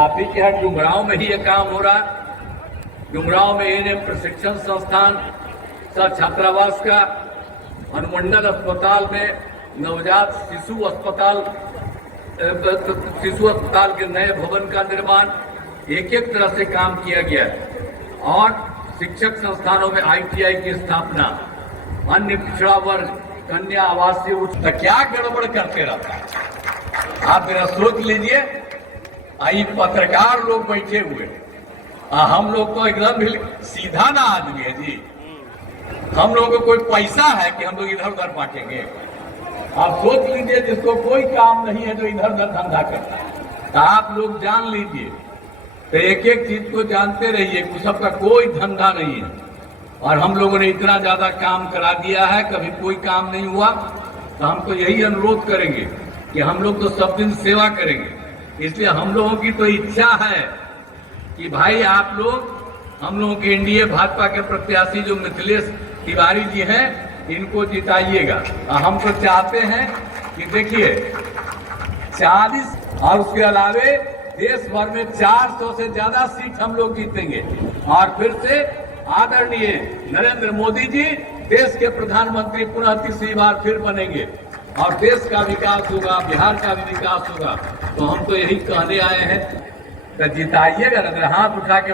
आप ही के यहाँ डुमरांव में ही ये काम हो रहा है। डुमरांव में एएनएम प्रशिक्षण संस्थान, छात्रावास का, अनुमंडल अस्पताल में नवजात शिशु अस्पताल के नए भवन का निर्माण, एक एक तरह से काम किया गया है। और शिक्षक संस्थानों में आईटीआई की स्थापना, अन्य पिछड़ा वर्ग, कन्या आवासीय तो क्या गड़बड़ करते रहता है। आप जरा सोच लीजिए, आई पत्रकार लोग बैठे हुए, हम लोग तो एकदम सीधा ना आदमी है जी। हम लोगों को कोई पैसा है कि हम लोग इधर उधर बांटेंगे? आप सोच लीजिए, जिसको कोई काम नहीं है जो इधर उधर धंधा करता है। तो आप लोग जान लीजिए, तो एक एक चीज को जानते रहिए, कुछ सबका कोई धंधा नहीं है। और हम लोगों ने इतना ज्यादा काम करा दिया है, कभी कोई काम नहीं हुआ। तो हम तो यही अनुरोध करेंगे कि हम लोग तो सब दिन सेवा करेंगे। इसलिए हम लोगों की तो इच्छा है कि भाई आप लोग, हम लोगों के एनडीए भाजपा के प्रत्याशी जो मिथिलेश तिवारी जी हैं, इनको जिताइएगा। हम तो चाहते हैं कि देखिए 40 और उसके अलावे देश भर में 400 से ज्यादा सीट हम लोग जीतेंगे और फिर से आदरणीय नरेंद्र मोदी जी देश के प्रधानमंत्री पुनः तीसरी बार फिर बनेंगे और देश का विकास होगा, बिहार का भी विकास होगा। तो हम तो यही कहने आए हैं, तो जिताइएगा ना, हाथ उठा के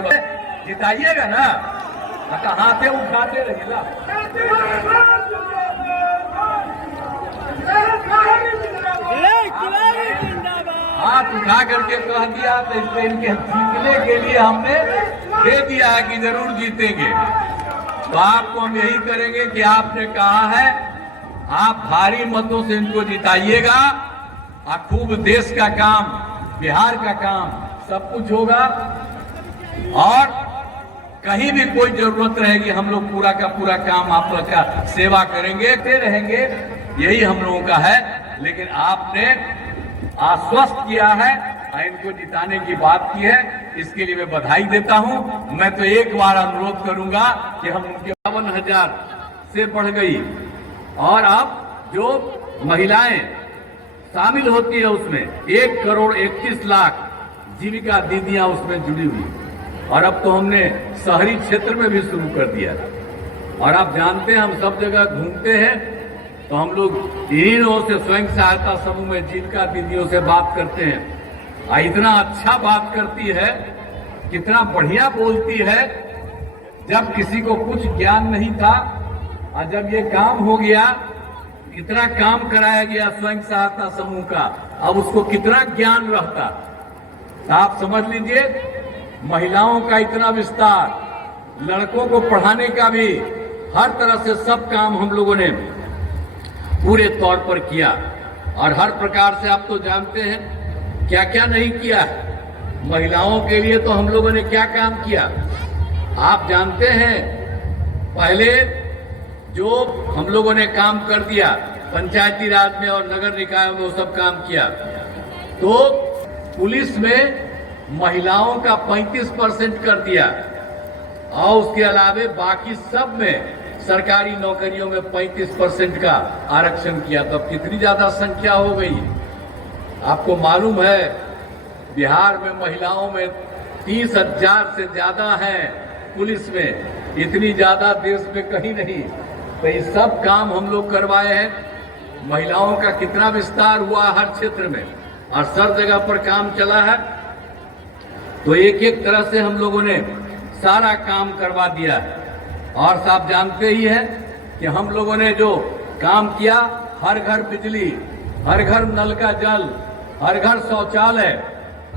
जिताइएगा ना, हाथे उठाते रहिएगा। हाथ उठा करके कह दिया, तो इसलिए इनके जीतने के लिए हमने दे दिया है कि जरूर जीतेंगे। तो आपको हम यही करेंगे कि आपने कहा है, आप भारी मतों से इनको जिताइएगा और खूब देश का काम, बिहार का काम सब कुछ होगा। और कहीं भी कोई जरूरत रहेगी, हम लोग पूरा का पूरा काम आप लोग का सेवा करेंगे, रहेंगे, यही हम लोगों का है। लेकिन आपने आश्वस्त किया है, इनको जिताने की बात की है, इसके लिए मैं बधाई देता हूं। मैं तो एक बार अनुरोध करूंगा कि हम उनके 52,000 से बढ़ गई और अब जो महिलाएं शामिल होती है उसमें 1,31,00,000 जीविका दीदियां उसमें जुड़ी हुई। और अब तो हमने शहरी क्षेत्र में भी शुरू कर दिया। और आप जानते हैं, हम सब जगह घूमते हैं तो हम लोग इन्हीं लोगों से, स्वयं सहायता समूह में जीविका दीदियों से बात करते हैं। इतना अच्छा बात करती है, कितना बढ़िया बोलती है। जब किसी को कुछ ज्ञान नहीं था और जब ये काम हो गया, कितना काम कराया गया स्वयं सहायता समूह का, अब उसको कितना ज्ञान रहता। आप समझ लीजिए, महिलाओं का इतना विस्तार, लड़कों को पढ़ाने का भी, हर तरह से सब काम हम लोगों ने पूरे तौर पर किया। और हर प्रकार से आप तो जानते हैं क्या क्या नहीं किया है। महिलाओं के लिए तो हम लोगों ने क्या काम किया आप जानते हैं। पहले जो हम लोगों ने काम कर दिया पंचायती राज में और नगर निकायों में, वो सब काम किया। तो पुलिस में महिलाओं का 35% कर दिया और उसके अलावे बाकी सब में सरकारी नौकरियों में 35% का आरक्षण किया। तो कितनी ज्यादा संख्या हो गई। आपको मालूम है, बिहार में महिलाओं में 30,000 से ज्यादा है पुलिस में, इतनी ज्यादा देश में कहीं नहीं। तो ये सब काम हम लोग करवाए हैं। महिलाओं का कितना विस्तार हुआ हर क्षेत्र में और सब जगह पर काम चला है। तो एक एक तरह से हम लोगों ने सारा काम करवा दिया है। और साहब जानते ही हैं कि हम लोगों ने जो काम किया, हर घर बिजली, हर घर नल का जल, हर घर शौचालय।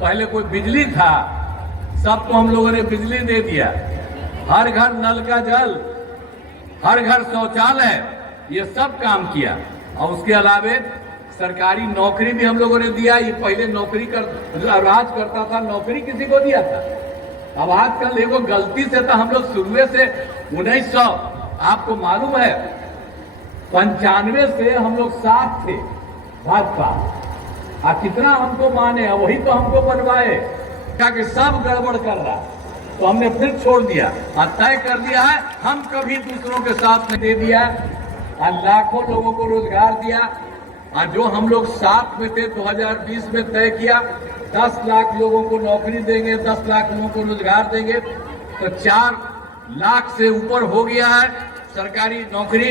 पहले कोई बिजली था, सबको हम लोगों ने बिजली दे दिया। हर घर नल का जल, हर घर शौचालय, ये सब काम किया। और उसके अलावे सरकारी नौकरी भी हम लोगों ने दिया। ये पहले नौकरी राज करता था, नौकरी किसी को दिया था। अब आजकल एगो गलती से तो हम लोग शुरू से 1900, आपको मालूम है 95 से हम लोग साथ थे भाजपा। कितना हमको माने, वही तो हमको बनवाए, क्या कि सब गड़बड़ कर रहा, तो हमने फिर छोड़ दिया और तय कर दिया है हम कभी दूसरों के साथ में दे दिया और लाखों लोगों को रोजगार दिया। और जो हम लोग साथ में थे 2020 में तय किया 10 लाख लोगों को नौकरी देंगे, 10 लाख लोगों को रोजगार देंगे, तो 4 लाख से ऊपर हो गया है सरकारी नौकरी।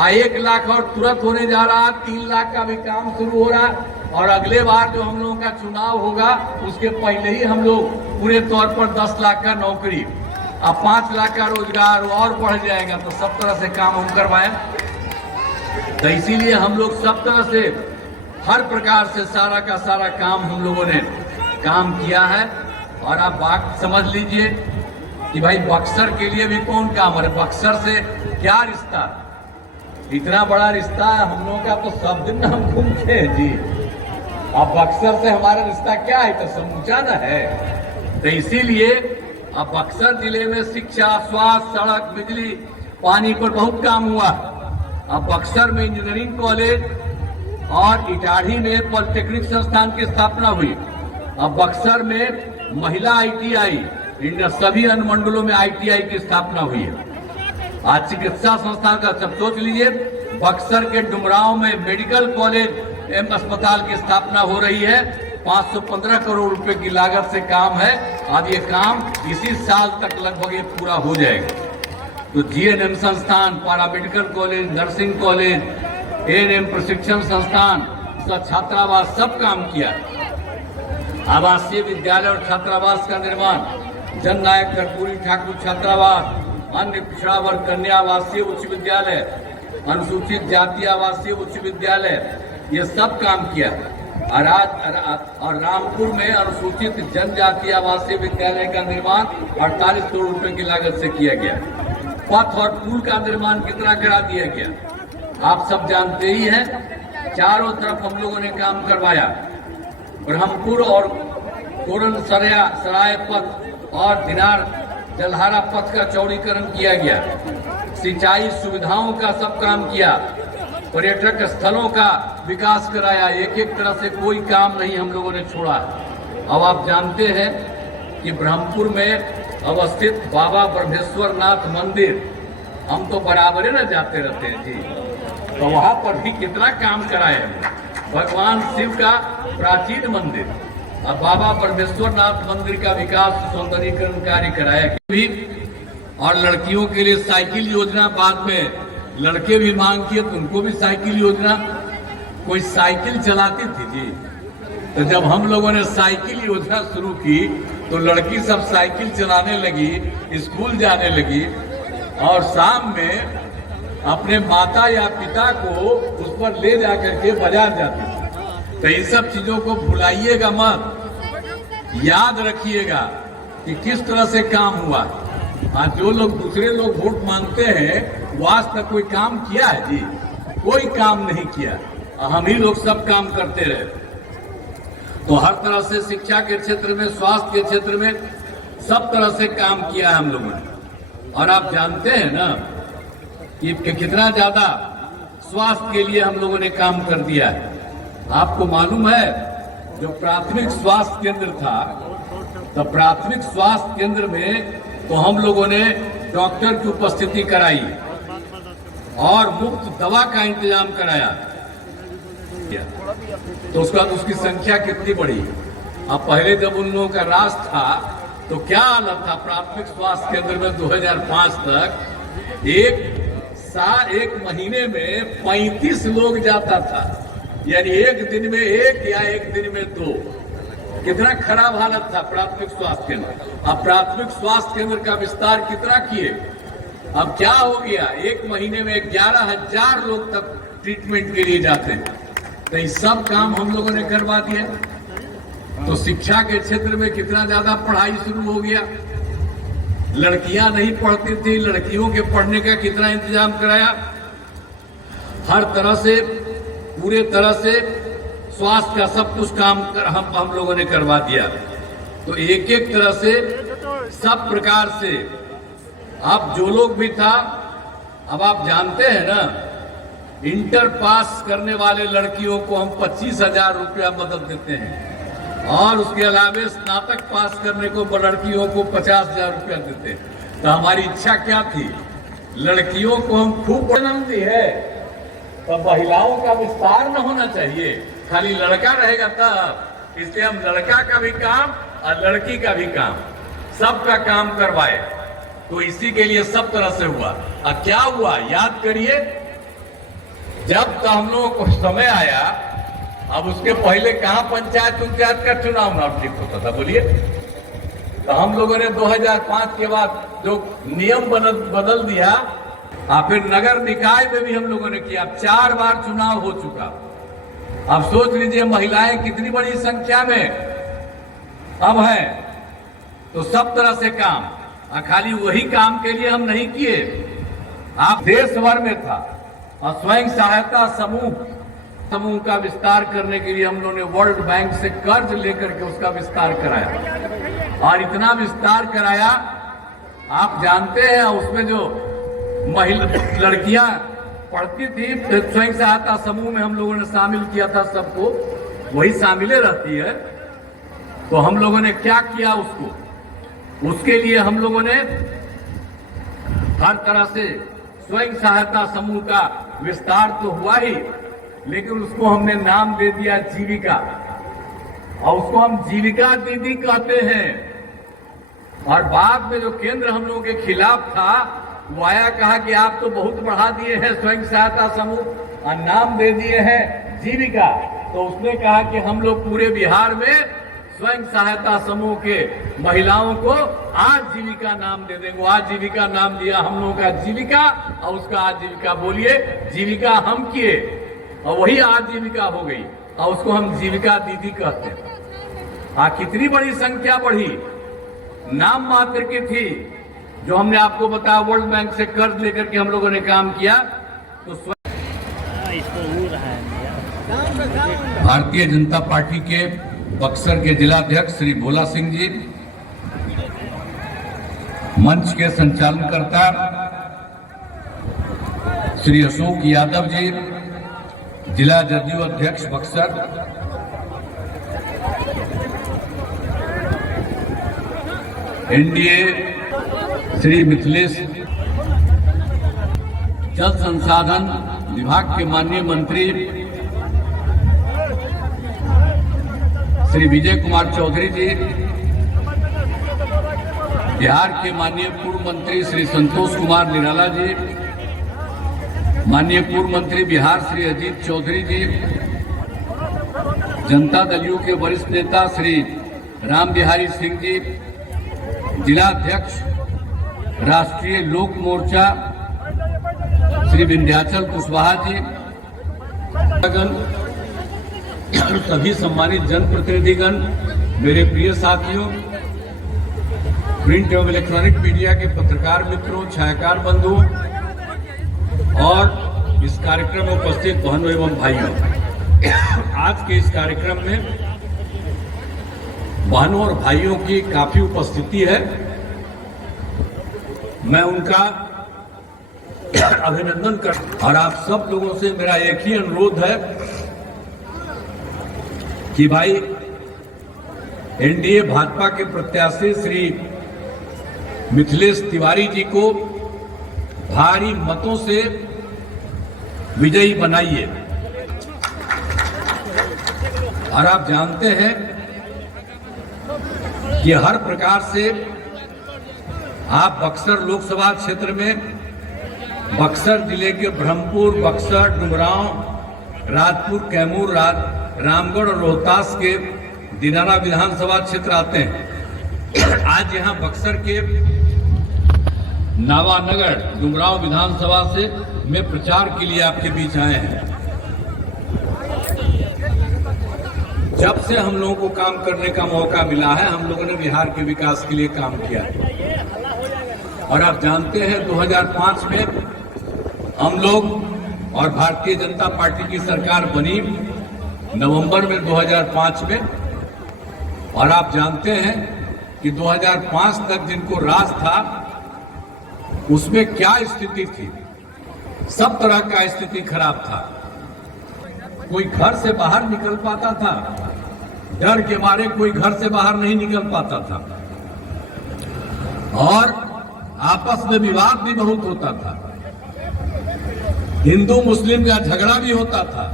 1 लाख और तुरंत होने जा रहा है, 3 लाख का भी काम शुरू हो रहा है। और अगले बार जो हम लोगों का चुनाव होगा उसके पहले ही हम लोग पूरे तौर पर 10 लाख का नौकरी, अब 5 लाख का रोजगार और बढ़ जाएगा। तो सब तरह से काम हम करवाएं। तो इसीलिए हम लोग सब तरह से हर प्रकार से सारा का सारा काम हम लोगों ने काम किया है। और आप बात समझ लीजिए कि भाई बक्सर के लिए भी कौन काम है, बक्सर से क्या रिश्ता, इतना बड़ा रिश्ता है हम लोगों का, तो सब दिन हम घूमते हैं जी। अब बक्सर से हमारा रिश्ता क्या है, तो समूचा न है। तो इसीलिए अब बक्सर जिले में शिक्षा, स्वास्थ्य, सड़क, बिजली, पानी पर बहुत काम हुआ। अब बक्सर में इंजीनियरिंग कॉलेज और इटाढ़ी में पॉलिटेक्निक संस्थान की स्थापना हुई। अब बक्सर में महिला ITI, सभी अनुमंडलों में ITI की स्थापना हुई है। आज चिकित्सा संस्थान का सब सोच लीजिए, बक्सर के डुमरांव में मेडिकल कॉलेज एवं अस्पताल की स्थापना हो रही है। 515 करोड़ रुपए की लागत से काम है। अब ये काम इसी साल तक लगभग ये पूरा हो जाएगा। तो GNM संस्थान, paramedical college, nursing college, ANM प्रशिक्षण संस्थान, छात्रावास, सब काम किया। आवासीय विद्यालय और छात्रावास का निर्माण, जननायक कर्पूरी ठाकुर छात्रावास, अन्य पिछड़ा वर्ग कन्या आवासीय उच्च विद्यालय, अनुसूचित जाति आवासीय उच्च विद्यालय, ये सब काम किया। और रामपुर में अनुसूचित जनजाति आवासीय विद्यालय का निर्माण 48 करोड़ रुपए की लागत से किया गया। पथ और पुल का निर्माण कितना करा दिया गया आप सब जानते ही हैं। चारों तरफ हम लोगों ने काम करवाया। ब्रह्मपुर और तोरण सराय पथ और दिनार जलहारा पथ का चौड़ीकरण किया गया। सिंचाई सुविधाओं का सब काम किया। पर्यटक स्थलों का विकास कराया। एक एक तरह से कोई काम नहीं हम लोगों ने छोड़ा। अब आप जानते हैं कि ब्रह्मपुर में अवस्थित बाबा ब्रह्मेश्वर नाथ मंदिर, हम तो बराबर ही न जाते रहते हैं जी, तो वहां पर भी कितना काम कराए। भगवान शिव का प्राचीन मंदिर, अब बाबा ब्रह्मेश्वर नाथ मंदिर का विकास सौंदर्यीकरण कार्य कराया भी। और लड़कियों के लिए साइकिल योजना, बाद में लड़के भी मांग किए तो उनको भी साइकिल योजना। कोई साइकिल चलाती थी जी, तो जब हम लोगों ने साइकिल योजना शुरू की तो लड़की सब साइकिल चलाने लगी, स्कूल जाने लगी और शाम में अपने माता या पिता को उस पर ले जाकर के बाजार जाती थी। तो इन सब चीजों को भुलाइएगा मत, याद रखिएगा कि किस तरह से काम हुआ। आज जो लोग दूसरे लोग वोट मांगते हैं वो आज तक कोई काम किया है जी? कोई काम नहीं किया। हम ही लोग सब काम करते रहे। तो हर तरह से शिक्षा के क्षेत्र में, स्वास्थ्य के क्षेत्र में सब तरह से काम किया है हम लोगों ने। और आप जानते हैं ना कि कितना ज्यादा स्वास्थ्य के लिए हम लोगों ने काम कर दिया है। आपको मालूम है जो प्राथमिक स्वास्थ्य केंद्र था, तो प्राथमिक स्वास्थ्य केंद्र में तो हम लोगों ने डॉक्टर की उपस्थिति कराई और मुफ्त दवा का इंतजाम कराया। तो उसके बाद उसकी संख्या कितनी बढ़ी। अब पहले जब उन लोगों का राज था तो क्या हालत था, प्राथमिक स्वास्थ्य केंद्र में 2005 तक एक महीने में 35 लोग जाता था, यानी एक दिन में एक या एक दिन में दो। कितना खराब हालत था प्राथमिक स्वास्थ्य केंद्र। अब प्राथमिक स्वास्थ्य केंद्र का विस्तार कितना किए, अब क्या हो गया, एक महीने में 11,000 लोग तक ट्रीटमेंट के लिए जाते हैं। तो ये सब काम हम लोगों ने करवा दिया। तो शिक्षा के क्षेत्र में कितना ज्यादा पढ़ाई शुरू हो गया। लड़कियां नहीं पढ़ती थी, लड़कियों के पढ़ने का कितना इंतजाम कराया। हर तरह से, पूरे तरह से स्वास्थ्य का सब कुछ काम हम लोगों ने करवा दिया। तो एक एक तरह से सब प्रकार से अब जो लोग भी था, अब आप जानते हैं ना, इंटर पास करने वाले लड़कियों को हम 25,000 रुपया मदद देते हैं और उसके अलावा स्नातक पास करने को लड़कियों को 50,000 रुपया देते हैं। तो हमारी इच्छा क्या थी, लड़कियों को हम खूब जन्म दी है, तो महिलाओं का विस्तार न होना चाहिए, खाली लड़का रहेगा तब। इसलिए हम लड़का का भी काम और लड़की का भी काम, सबका काम करवाए। तो इसी के लिए सब तरह से हुआ। अब क्या हुआ याद करिए, जब तो हम लोगों को समय आया, अब उसके पहले कहां पंचायत का चुनाव ना ठीक होता था, बोलिए। तो हम लोगों ने 2005 के बाद जो नियम बदल दिया, फिर नगर निकाय में भी हम लोगों ने किया। 4 बार चुनाव हो चुका। अब सोच लीजिए महिलाएं कितनी बड़ी संख्या में अब है। तो सब तरह से काम, खाली वही काम के लिए हम नहीं किए। आप देश भर में था और स्वयं सहायता समूह का विस्तार करने के लिए हम लोगों ने वर्ल्ड बैंक से कर्ज लेकर के उसका विस्तार कराया। और इतना विस्तार कराया, आप जानते हैं उसमें जो महिला लड़कियां पढ़ती थी, स्वयं सहायता समूह में हम लोगों ने शामिल किया था सबको, वही शामिलें रहती है। तो हम लोगों ने क्या किया उसके लिए हम लोगों ने हर तरह से स्वयं सहायता समूह का विस्तार तो हुआ ही, लेकिन उसको हमने नाम दे दिया जीविका। और उसको हम जीविका दीदी कहते हैं। और बाद में जो केंद्र हम लोगों के खिलाफ था, वो आया, कहा कि आप तो बहुत बढ़ा दिए हैं स्वयं सहायता समूह और नाम दे दिए हैं जीविका। तो उसने कहा कि हम लोग पूरे बिहार में स्वयं सहायता समूह के महिलाओं को आजीविका नाम दे देंगे। आजीविका नाम दिया हम लोगों का जीविका, और उसका आजीविका बोलिए जीविका हम किए और वही आजीविका हो गई, और उसको हम जीविका दीदी कहते हैं। कितनी बड़ी संख्या बढ़ी, नाम मात्र की थी। जो हमने आपको बताया वर्ल्ड बैंक से कर्ज लेकर के हम लोगों ने काम किया। तो भारतीय जनता पार्टी के बक्सर के जिलाध्यक्ष श्री भोला सिंह जी, मंच के संचालनकर्ता श्री अशोक यादव जी, जिला जदयू अध्यक्ष बक्सर, एनडीए श्री मिथिलेश, जल संसाधन विभाग के माननीय मंत्री श्री विजय कुमार चौधरी जी, बिहार के माननीय पूर्व मंत्री श्री संतोष कुमार निराला जी, माननीय पूर्व मंत्री बिहार श्री अजीत चौधरी जी, जनता दल यू के वरिष्ठ नेता श्री राम बिहारी सिंह जी, जिलाध्यक्ष राष्ट्रीय लोक मोर्चा श्री विंध्याचल कुशवाहा जी, सभी सम्मानित जनप्रतिनिधिगण, मेरे प्रिय साथियों, प्रिंट एवं इलेक्ट्रॉनिक मीडिया के पत्रकार मित्रों, छायाकार बंधुओं और इस कार्यक्रम में उपस्थित बहनों एवं भाइयों, आज के इस कार्यक्रम में बहनों और भाइयों की काफी उपस्थिति है। मैं उनका अभिनंदन करता और आप सब लोगों से मेरा एक ही अनुरोध है कि भाई एनडीए भाजपा के प्रत्याशी श्री मिथिलेश तिवारी जी को भारी मतों से विजयी बनाइए। और आप जानते हैं कि हर प्रकार से आप बक्सर लोकसभा क्षेत्र में, बक्सर जिले के ब्रह्मपुर, बक्सर, डुमरांव, राजपुर, कैमूर, रामगढ़ और रोहतास के दिनारा विधानसभा क्षेत्र आते हैं। आज यहां बक्सर के नावानगर डुमरांव विधानसभा से मैं प्रचार के लिए आपके बीच आए हैं। जब से हम लोगों को काम करने का मौका मिला है, हम लोगों ने बिहार के विकास के लिए काम किया है। और आप जानते हैं 2005 में हम लोग और भारतीय जनता पार्टी की सरकार बनी नवंबर में 2005 में। और आप जानते हैं कि 2005 तक जिनको राज था उसमें क्या स्थिति थी, सब तरह का स्थिति खराब था। कोई घर से बाहर निकल पाता था, डर के मारे कोई घर से बाहर नहीं निकल पाता था, और आपस में विवाद भी बहुत होता था। हिंदू मुस्लिम का झगड़ा भी होता था।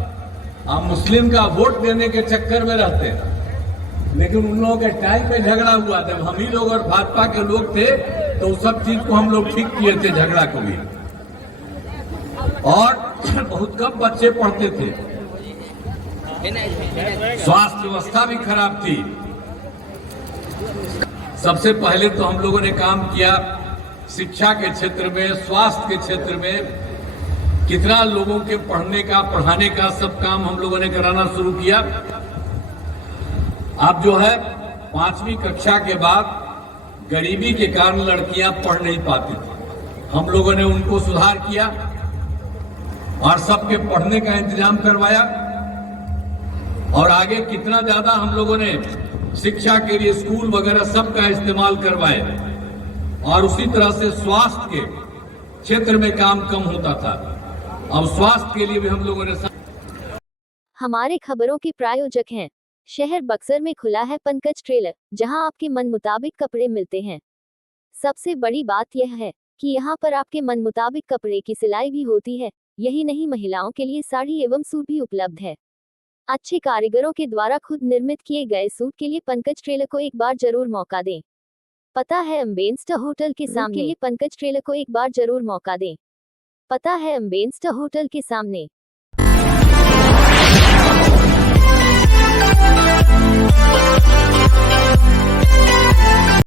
आप मुस्लिम का वोट देने के चक्कर में रहते हैं। लेकिन उन लोगों के टाइम में झगड़ा हुआ। जब हम ही लोग और भाजपा के लोग थे तो उस सब चीज को हम लोग ठीक किए थे, झगड़ा को भी। और बहुत कम बच्चे पढ़ते थे, स्वास्थ्य व्यवस्था भी खराब थी। सबसे पहले तो हम लोगों ने काम किया शिक्षा के क्षेत्र में, स्वास्थ्य के क्षेत्र में। कितना लोगों के पढ़ने का, पढ़ाने का सब काम हम लोगों ने कराना शुरू किया। अब जो है 5वीं कक्षा के बाद गरीबी के कारण लड़कियां पढ़ नहीं पाती थी, हम लोगों ने उनको सुधार किया और सबके पढ़ने का इंतजाम करवाया। और आगे कितना ज्यादा हम लोगों ने शिक्षा के लिए स्कूल वगैरह सबका इस्तेमाल करवाए। और उसी तरह से स्वास्थ्य के क्षेत्र में काम कम होता था, अब स्वास्थ्य के लिए भी हम लोगों ने। हमारे खबरों के प्रायोजक हैं शहर बक्सर में खुला है पंकज ट्रेलर, जहां आपके मन मुताबिक कपड़े मिलते हैं। सबसे बड़ी बात यह है कि यहां पर आपके मन मुताबिक कपड़े की सिलाई भी होती है। यही नहीं, महिलाओं के लिए साड़ी एवं सूट भी उपलब्ध है। अच्छे कारीगरों के द्वारा खुद निर्मित किए गए सूट के लिए पंकज ट्रेलर को एक बार जरूर मौका दें। पता है अम्बेस्टर होटल के सामने, ये पंकज ट्रेलर को एक बार जरूर मौका दें। पता है अम्बेस्टर होटल के सामने।